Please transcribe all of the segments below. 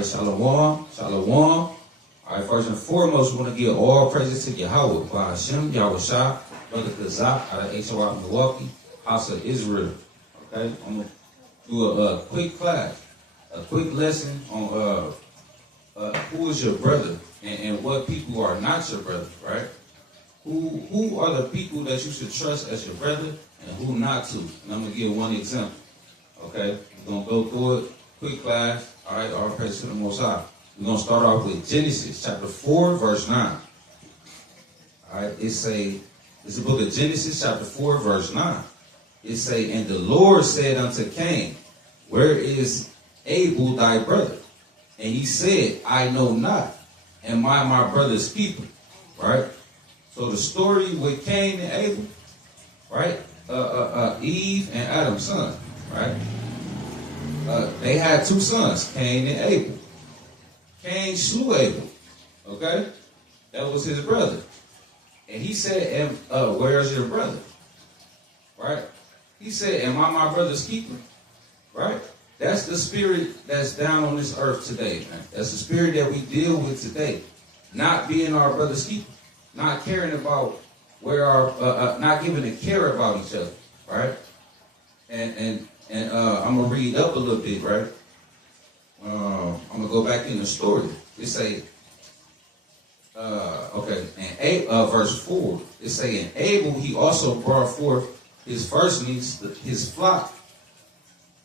right, shalom, shalom. All right, first and foremost, we want to give all praises to Yahweh, by Hashem, Yahweh Shah, Brother Kazak, out of HOI Milwaukee, House of Israel. Okay, I'm going to do a quick class, a quick lesson on who is your brother and what people are not your brother, right? Who are the people that you should trust as your brother and who not to? And I'm going to give one example. Okay, we're going to go through it, quick class. All right, all praise to the Most High. We're going to start off with Genesis chapter 4, verse 9. All right, it's the book of Genesis chapter 4, verse 9. It say, and the Lord said unto Cain, where is Abel thy brother? And he said, I know not. Am I my brother's keeper? Right? So the story with Cain and Abel, right? Eve and Adam's son, right? They had two sons, Cain and Abel. Cain slew Abel, okay? That was his brother. And he said, where's your brother? Right? He said, am I my brother's keeper? Right? That's the spirit that's down on this earth today, man. That's the spirit that we deal with today. Not being our brother's keeper. Not caring about where our, not giving a care about each other, right? And I'm going to read up a little bit, right? I'm going to go back in the story. It say, okay, and verse 4, it say, and Abel, he also brought forth his firstlings, his flock,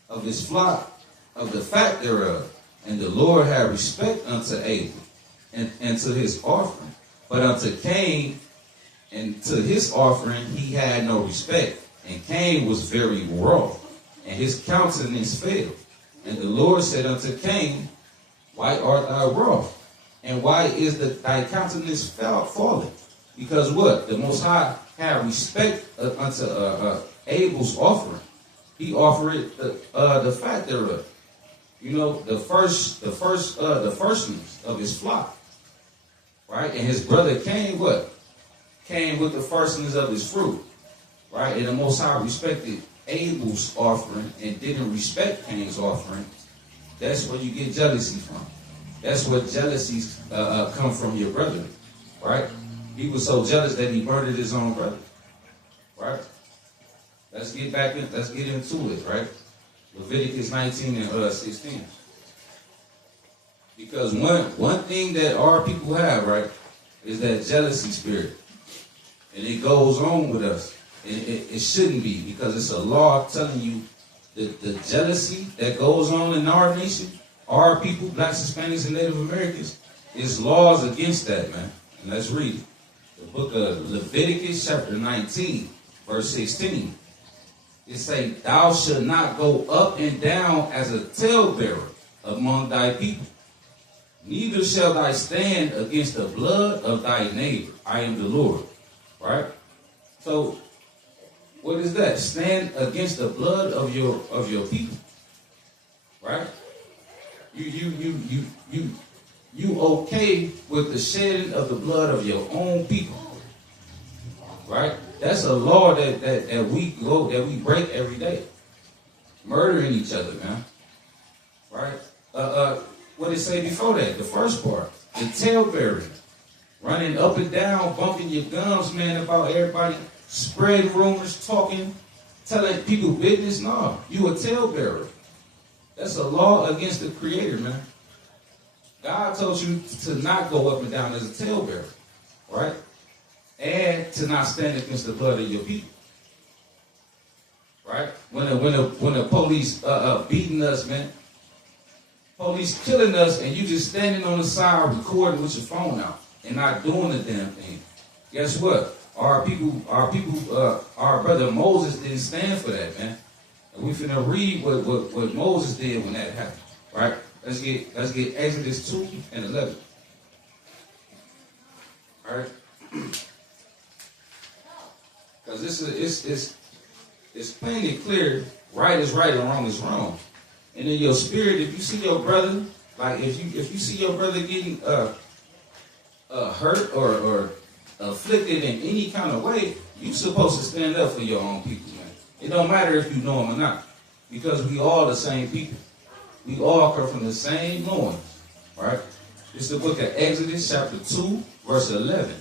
of the fat thereof. And the Lord had respect unto Abel and to his offering. But unto Cain and to his offering he had no respect. And Cain was very wroth, and his countenance failed. And the Lord said unto Cain, why art thou wroth? And why is thy countenance fallen? Because what? The Most High had respect unto Abel's offering. He offered the fat thereof. You know, the firstlings of his flock. Right? And his brother Cain, what? Came with the firstlings of his fruit. Right? And the Most High respected Abel's offering and didn't respect Cain's offering. That's where you get jealousy from. That's where jealousies come from your brother. Right? He was so jealous that he murdered his own brother. Right? Let's get into it, right? Leviticus 19 and 16. Because one thing that our people have, right, is that jealousy spirit. And it goes on with us. It shouldn't be, because it's a law telling you that the jealousy that goes on in our nation, our people, blacks, Hispanics, and Native Americans, is laws against that, man. And let's read it. The book of Leviticus chapter 19, verse 16. It say, thou shalt not go up and down as a talebearer among thy people. Neither shall thy stand against the blood of thy neighbor. I am the Lord. Right? So, what is that? Stand against the blood of your people. Right? You okay with the shedding of the blood of your own people. Right? That's a law that we break every day. Murdering each other, man. Right? What did it say before that? The first part. The talebearing. Running up and down, bumping your gums, man, about everybody, spreading rumors, talking, telling people business. No, you a talebearer. That's a law against the Creator, man. God told you to not go up and down as a talebearer. Right? And to not stand against the blood of your people. Right? When the police beating us, man, police killing us, and you just standing on the side recording with your phone out and not doing the damn thing. Guess what? Our brother Moses didn't stand for that, man. And we finna read what Moses did when that happened. Right? Let's get Exodus 2 and 11. All right? Because it's plainly clear, right is right and wrong is wrong. And in your spirit, if you see your brother, like if you see your brother getting hurt or afflicted in any kind of way, you're supposed to stand up for your own people, man. It don't matter if you know them or not, because we all the same people. We all come from the same loins. right? It's the book of Exodus, chapter 2, verse 11.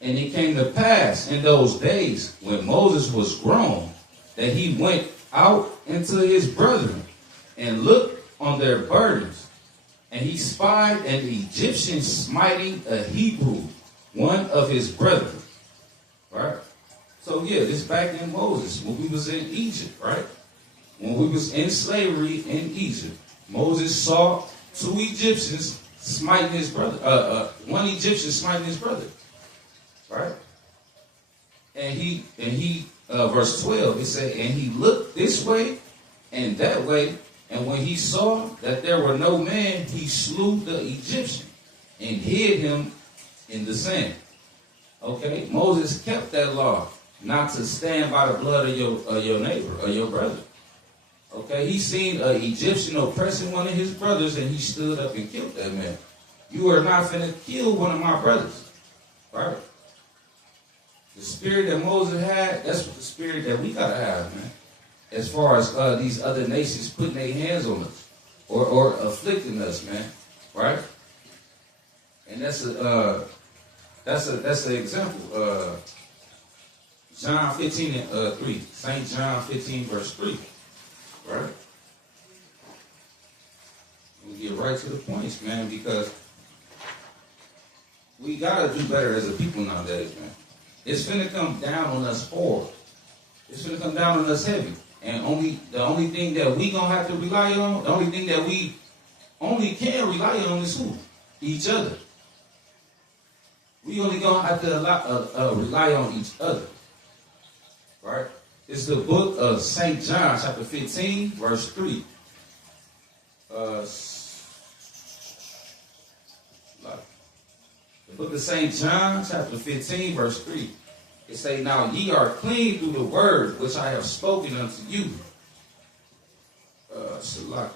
And it came to pass in those days when Moses was grown that he went out into his brethren and looked on their burdens. And he spied an Egyptian smiting a Hebrew, one of his brethren. Right? So yeah, this back in Moses, when we was in Egypt, right? When we was in slavery in Egypt, Moses saw two Egyptians smiting his brother. One Egyptian smiting his brother. Right? And he verse 12, it said, and he looked this way and that way, and when he saw that there were no men, he slew the Egyptian and hid him in the sand. Okay? Moses kept that law, not to stand by the blood of your neighbor or your brother. Okay? He seen an Egyptian oppressing one of his brothers, and he stood up and killed that man. You are not finna kill one of my brothers. Right? The spirit that Moses had, that's what the spirit that we gotta have, man. As far as these other nations putting their hands on us or afflicting us, man, right? And that's an example. John 15 and 3, St. John 15 verse 3, right? We get right to the points, man, because we gotta do better as a people nowadays, man. It's finna come down on us hard. It's finna come down on us heavy. And the only thing that we gonna have to rely on, the only thing that we only can rely on is who? Each other. We only gonna have to rely on each other. Right? It's the book of St. John, chapter 15, verse 3. The book of St. John, chapter 15, verse 3. It say, now ye are clean through the word which I have spoken unto you. Salaki.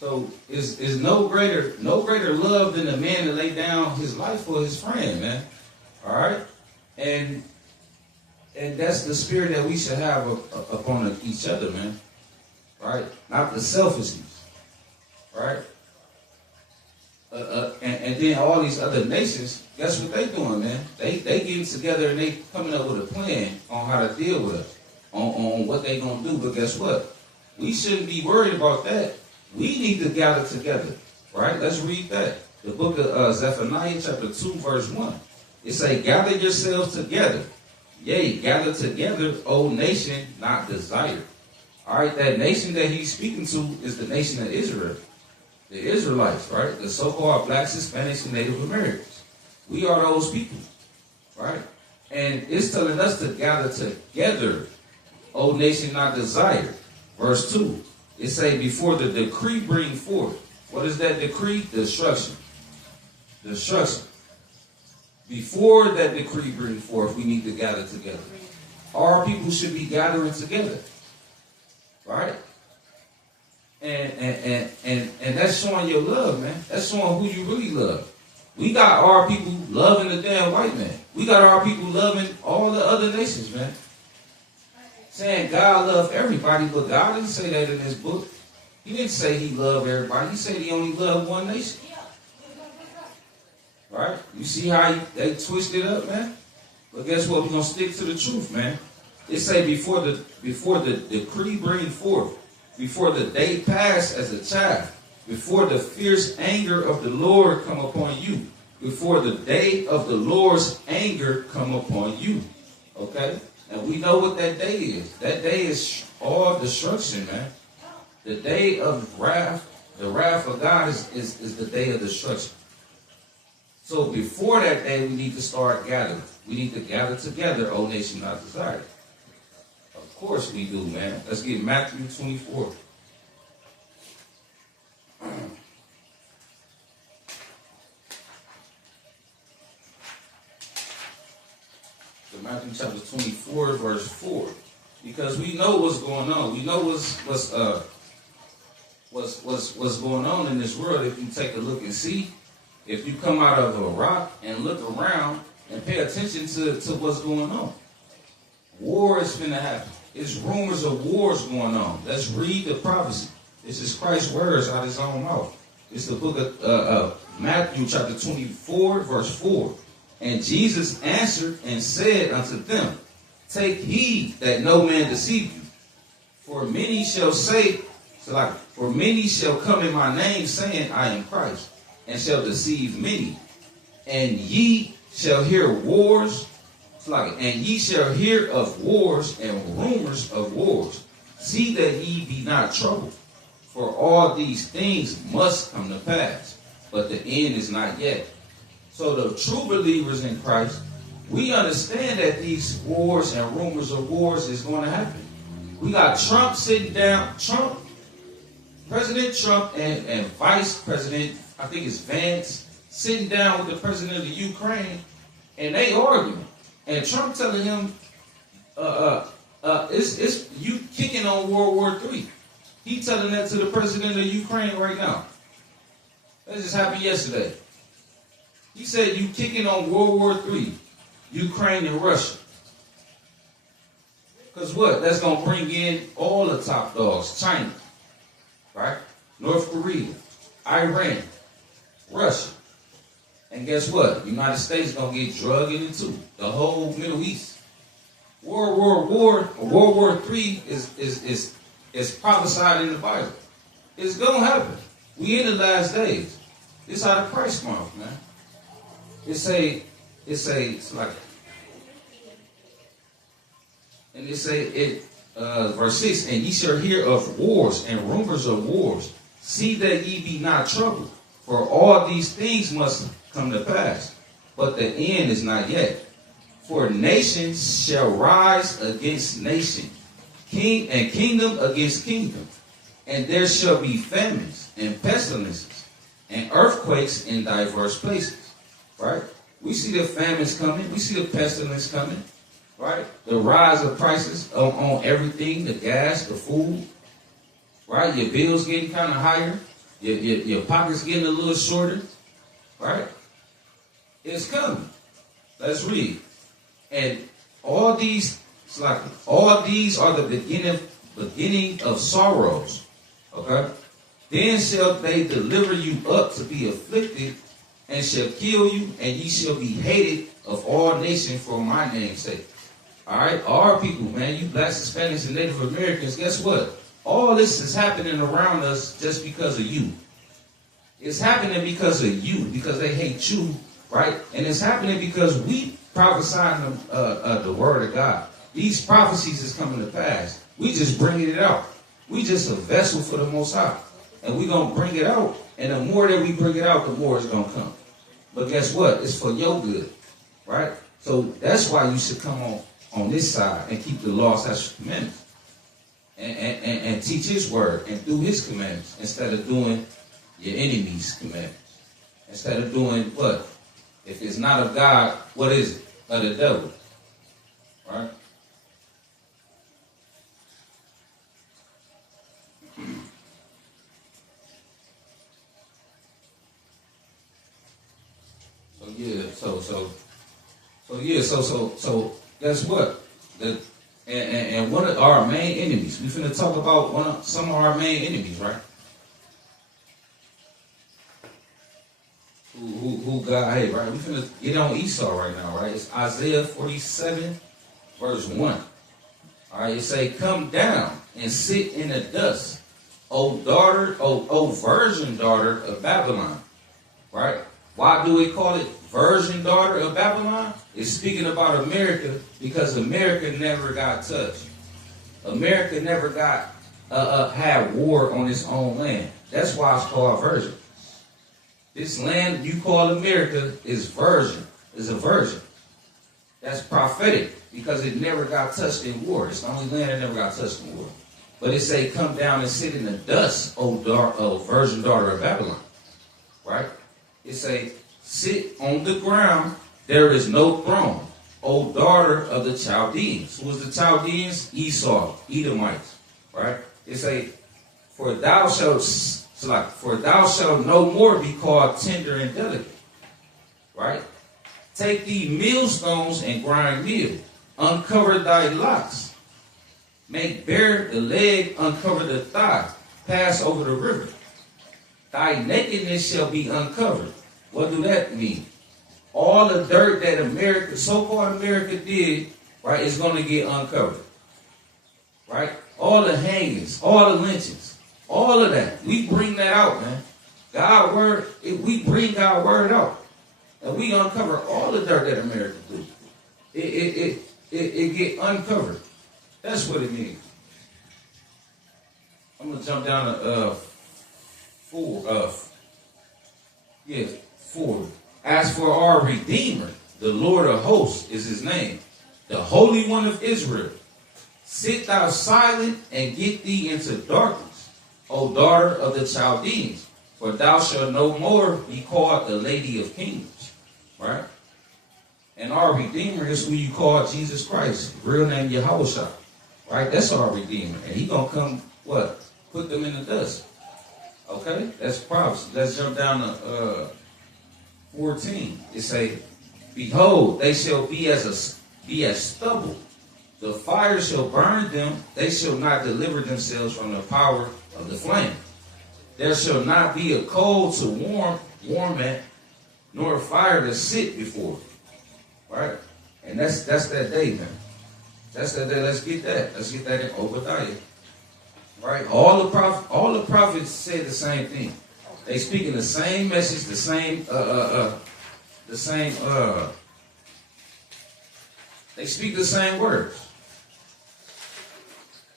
So is no greater love than the man to lay down his life for his friend, man. All right, and that's the spirit that we should have upon each other, man. Right, not the selfishness. Right, and then all these other nations, guess what they doing, man? They getting together and they coming up with a plan on how to deal with us, on what they gonna do. But guess what? We shouldn't be worried about that. We need to gather together, right? Let's read that. The book of Zephaniah, chapter 2, verse 1. It say, gather yourselves together. Yea, gather together, O nation not desired. All right, that nation that he's speaking to is the nation of Israel. The Israelites, right? The so-called blacks, Hispanics, and Native Americans. We are those people, right? And it's telling us to gather together, O nation not desired. Verse 2, it say, before the decree bring forth. What is that decree? Destruction. Destruction. Before that decree bring forth, we need to gather together. Our people should be gathering together. Right? And that's showing your love, man. That's showing who you really love. We got our people loving the damn white man. We got our people loving all the other nations, man. Saying God loved everybody, but God didn't say that in his book. He didn't say he loved everybody. He said he only loved one nation. Right? You see how they twisted it up, man? But guess what? We're going to stick to the truth, man. It say before the decree bring forth, before the day pass as a child, before the fierce anger of the Lord come upon you, before the day of the Lord's anger come upon you. Okay? And we know what that day is. That day is all destruction, man. The day of wrath, the wrath of God is the day of destruction. So before that day, we need to start gathering. We need to gather together, O nation not desired. Of course we do, man. Let's get Matthew 24. Matthew chapter 24, verse 4. Because we know what's going on. We know what's going on in this world. If you take a look and see, if you come out of a rock and look around and pay attention to what's going on. War is finna happen. It's rumors of wars going on. Let's read the prophecy. This is Christ's words out of his own mouth. It's the book of Matthew chapter 24, verse 4. And Jesus answered and said unto them, take heed that no man deceive you. For many shall say, for many shall come in my name, saying, I am Christ, and shall deceive many. And ye shall hear wars, and ye shall hear of wars and rumors of wars. See that ye be not troubled, for all these things must come to pass, but the end is not yet. So the true believers in Christ, we understand that these wars and rumors of wars is going to happen. We got Trump sitting down, President Trump and Vice President, I think it's Vance, sitting down with the president of the Ukraine, and they arguing. And Trump telling him, it's you kicking on World War III. He telling that to the president of Ukraine right now. That just happened yesterday. He said, you kicking on World War III, Ukraine and Russia. Because what? That's going to bring in all the top dogs. China, right? North Korea, Iran, Russia. And guess what? The United States going to get drugged into the whole Middle East. World War III is prophesied in the Bible. It's going to happen. We in the last days. This how the Christ month, man. It's like, and verse 6, and ye shall hear of wars and rumors of wars. See that ye be not troubled, for all these things must come to pass, but the end is not yet. For nations shall rise against nation, king and kingdom against kingdom, and there shall be famines and pestilences and earthquakes in diverse places. Right? We see the famines coming. We see the pestilence coming. Right? The rise of prices on everything, the gas, the food. Right? Your bills getting kind of higher. Your pockets getting a little shorter. Right? It's coming. Let's read. And all these are the beginning of sorrows. Okay? Then shall they deliver you up to be afflicted, and shall kill you, and ye shall be hated of all nations for my name's sake. All right, our people, man, you blacks, Hispanics, and Native Americans, guess what? All this is happening around us just because of you. It's happening because of you, because they hate you, right? And it's happening because we prophesying the word of God. These prophecies is coming to pass. We just bringing it out. We just a vessel for the Most High. And we're going to bring it out. And the more that we bring it out, the more it's going to come. But guess what? It's for your good, right? So that's why you should come on this side and keep the law, statutes, commandments. And teach his word and do his commandments instead of doing your enemy's commandments. Instead of doing what? If it's not of God, what is it? Of the devil. Right? So guess what? And one of our main enemies. We finna talk about some of our main enemies, right? Who God hate, right? We finna get on Esau right now, right? It's Isaiah 47, verse 1. All right, it say, come down and sit in the dust, O daughter, O virgin daughter of Babylon. Right? Why do we call it virgin daughter of Babylon? It's speaking about America because America never got touched. America never got had war on its own land. That's why it's called virgin. This land you call America is virgin. Is a virgin. That's prophetic because it never got touched in war. It's the only land that never got touched in war. But it say, come down and sit in the dust, O virgin daughter of Babylon. Right? It say, sit on the ground, there is no throne, O daughter of the Chaldeans. Who was the Chaldeans? Esau, Edomites. Right? It say, for thou shalt no more be called tender and delicate. Right? Take thee millstones and grind meal. Uncover thy locks. Make bare the leg, uncover the thigh. Pass over the river. Thy nakedness shall be uncovered. What do that mean? All the dirt that America, so-called America did, right, is going to get uncovered. Right? All the hangings, all the lynchings, all of that. We bring that out, man. God's word, we bring God's word out. And we uncover all the dirt that America did. It get uncovered. That's what it means. I'm going to jump down to 4. 4. As for our Redeemer, the Lord of hosts is his name, the Holy One of Israel. Sit thou silent and get thee into darkness, O daughter of the Chaldeans, for thou shalt no more be called the Lady of Kingdoms. Right? And our Redeemer is who you call Jesus Christ, real name Yahushua. Right? That's our Redeemer. And he going to come, what? Put them in the dust. Okay? That's prophecy. Let's jump down to 14. It say, behold, they shall be as stubble. The fire shall burn them. They shall not deliver themselves from the power of the flame. There shall not be a coal to warm at, nor a fire to sit before. Right? And that's that day, man. That's that day. Let's get that. Let's get that in Obadiah. Right? All the prophets say the same thing. They speaking the same message, the same they speak the same words.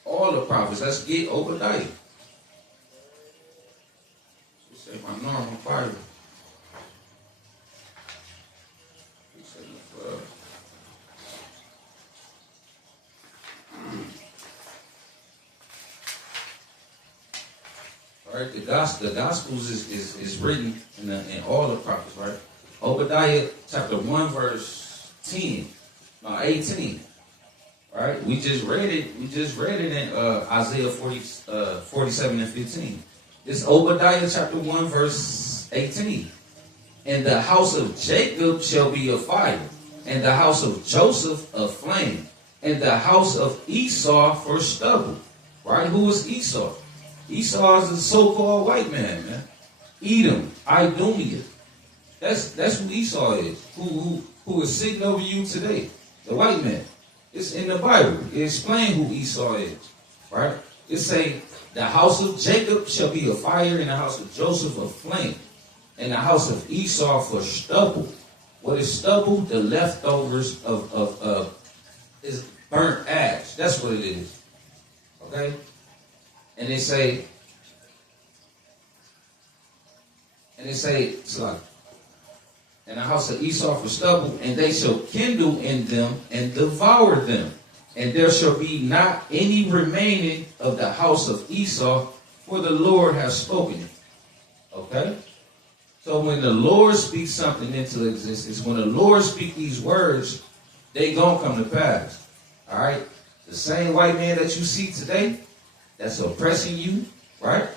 All the prophets. Let's get Obadiah. Let's say my normal Bible. All right, the Gospels is written in all the prophets, right? Obadiah chapter 1 verse 18. Right? We just read it in Isaiah 47 and 15. It's Obadiah chapter 1 verse 18. And the house of Jacob shall be a fire, and the house of Joseph a flame, and the house of Esau for stubble. Right? Who is Esau? Esau is a so-called white man, man. Edom, Idumea. That's who Esau is. Who is sitting over you today? The white man. It's in the Bible. It explains who Esau is. Right? It say, the house of Jacob shall be a fire, and the house of Joseph a flame, and the house of Esau for stubble. What is stubble? The leftovers of is burnt ash. That's what it is. Okay? And they say, it's like, and the house of Esau for stubble, and they shall kindle in them and devour them. And there shall be not any remaining of the house of Esau, for the Lord has spoken it. Okay? So when the Lord speaks something into existence, when the Lord speaks these words, they gonna come to pass. All right? The same white man that you see today, that's oppressing you, right?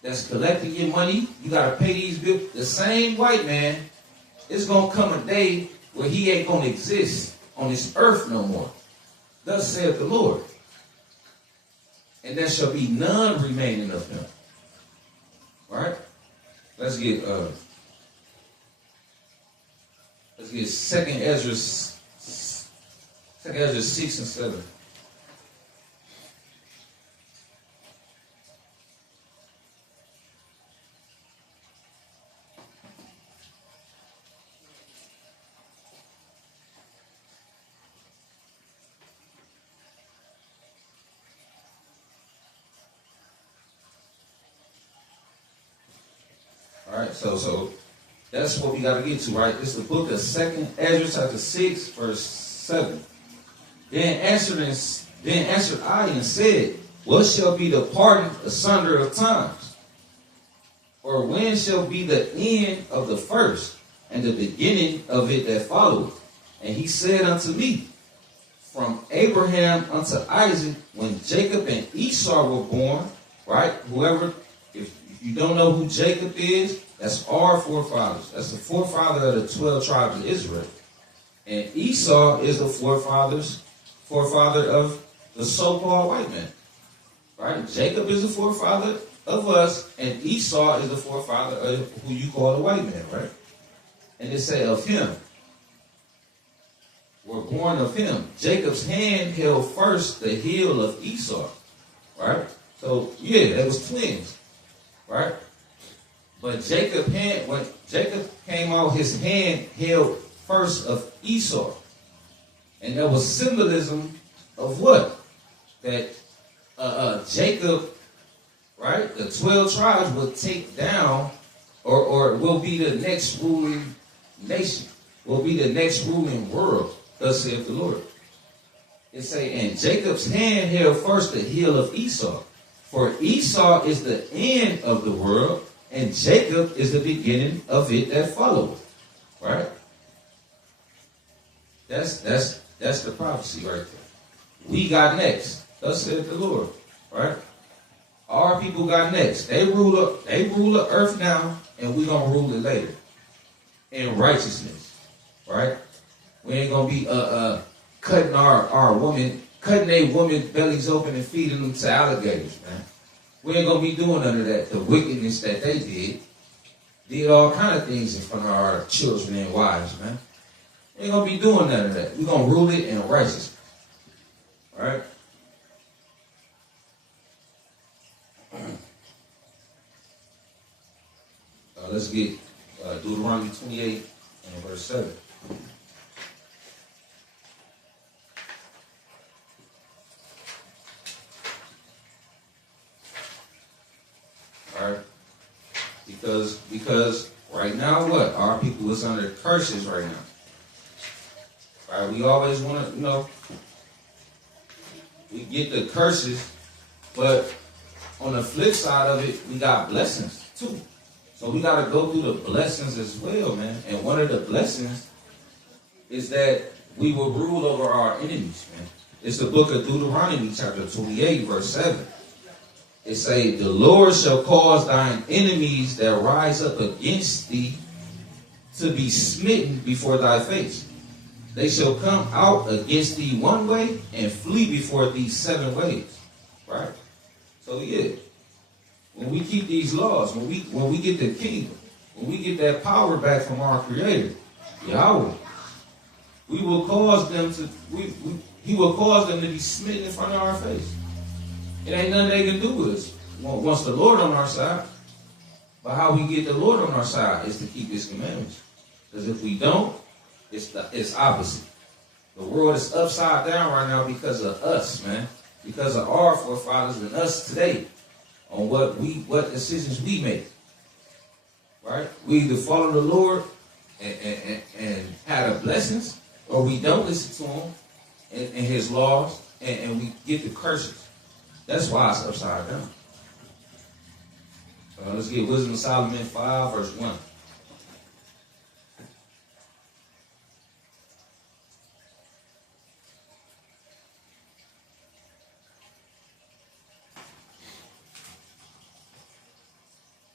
That's collecting your money. You got to pay these bills. The same white man, it's going to come a day where he ain't going to exist on this earth no more. Thus saith the Lord. And there shall be none remaining of him. Right? Let's get 2 Ezra 6 and 7. right? So that's what we got to get to, right? It's the book of 2nd Ezra, chapter 6, verse 7. Then answered I and said, what shall be the parting asunder of times? Or when shall be the end of the first, and the beginning of it that followeth? And he said unto me, from Abraham unto Isaac, when Jacob and Esau were born, right? Whoever, if you don't know who Jacob is, that's our forefathers. That's the forefather of the 12 tribes of Israel. And Esau is the forefather of the so-called white man. Right? Jacob is the forefather of us, and Esau is the forefather of who you call the white man, right? And they say of him. Were born of him. Jacob's hand held first the heel of Esau. Right? So, yeah, that was twins. Right? But when Jacob came out, his hand held first of Esau. And there was symbolism of what? That Jacob, right, the 12 tribes would take down or will be the next ruling nation, will be the next ruling world, thus saith the Lord. It say, and Jacob's hand held first the heel of Esau. For Esau is the end of the world, and Jacob is the beginning of it that followeth. Right? That's the prophecy right there. We got next. Thus saith the Lord. Right? Our people got next. They rule the earth now, and we gonna rule it later. In righteousness. Right? We ain't gonna be cutting their women bellies open and feeding them to alligators, man. We ain't gonna be doing none of that. The wickedness that they did all kind of things in front of our children and wives, man. We ain't gonna be doing none of that. We gonna rule it in righteousness. All right? Let's get Deuteronomy 28 and verse 7. All right? Because right now, what? Our people is under curses right now. All right? We always want to, we get the curses, but on the flip side of it, we got blessings too. So we got to go through the blessings as well, man. And one of the blessings is that we will rule over our enemies, man. It's the book of Deuteronomy, chapter 28, verse 7. It say, the Lord shall cause thine enemies that rise up against thee to be smitten before thy face. They shall come out against thee one way and flee before thee 7 ways. Right? So yeah. When we keep these laws, when we get the kingdom, when we get that power back from our Creator, Yahweh, we will cause them to, He will cause them to be smitten in front of our face. It ain't nothing they can do with us once the Lord on our side. But how we get the Lord on our side is to keep His commandments. Because if we don't, it's opposite. The world is upside down right now because of us, man. Because of our forefathers and us today. On what decisions we make, right? We either follow the Lord and have the blessings, or we don't listen to Him and His laws, and we get the curses. That's why it's upside down. Let's get Wisdom of Solomon 5, verse 1.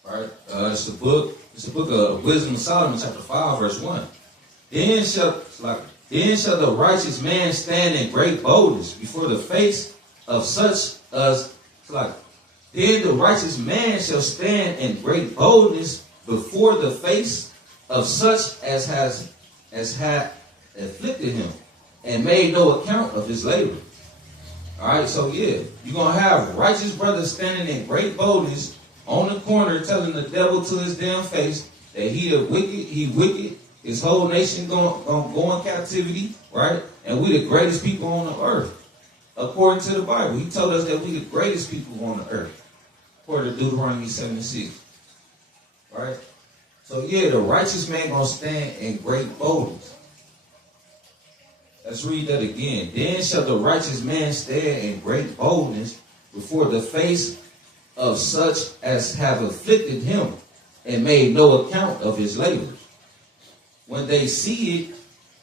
Right? It's the book of Wisdom of Solomon, chapter 5, verse 1. Then shall the righteous man stand in great boldness before the face of such as then the righteous man shall stand in great boldness before the face of such as had afflicted him and made no account of his labor. All right, so yeah, you're gonna have righteous brothers standing in great boldness on the corner telling the devil to his damn face that he wicked, his whole nation going in captivity, right? And we the greatest people on the earth. According to the Bible, He told us that we the greatest people on the earth. According to Deuteronomy 7:6. Right? So yeah, the righteous man gonna stand in great boldness. Let's read that again. Then shall the righteous man stand in great boldness before the face of such as have afflicted him and made no account of his labors. When they see it,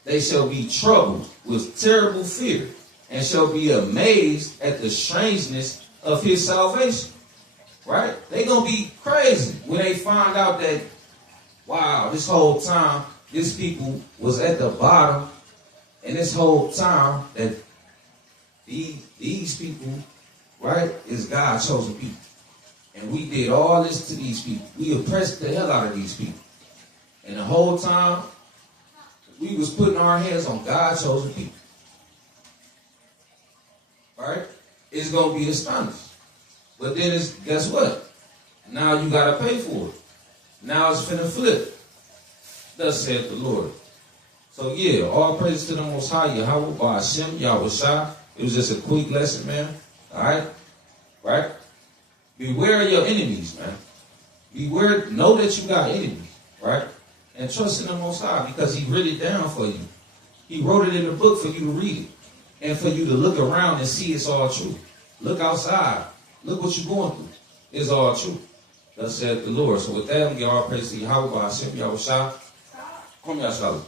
they shall be troubled with terrible fear and shall be amazed at the strangeness of his salvation. Right? They gonna be crazy when they find out that, wow, this whole time this people was at the bottom, and this whole time that these people, right, is God's chosen people. And we did all this to these people. We oppressed the hell out of these people. And the whole time, we was putting our hands on God's chosen people. Right? It's going to be astonished. But then guess what? Now you got to pay for it. Now it's finna flip. Thus saith the Lord. So yeah, all praise to the Most High, Yahweh, Ba'ashem, Yahushua. It was just a quick lesson, man. All right? Right? Beware of your enemies, man. Beware, know that you got enemies, right? And trust in the Most High because He wrote it down for you. He wrote it in the book for you to read it. And for you to look around and see it's all true. Look outside. Look what you're going through. It's all true. Thus saith the Lord. So with that, we give all praise to Yahweh, Ba'ashem, Yahushua. Come here, Shalom.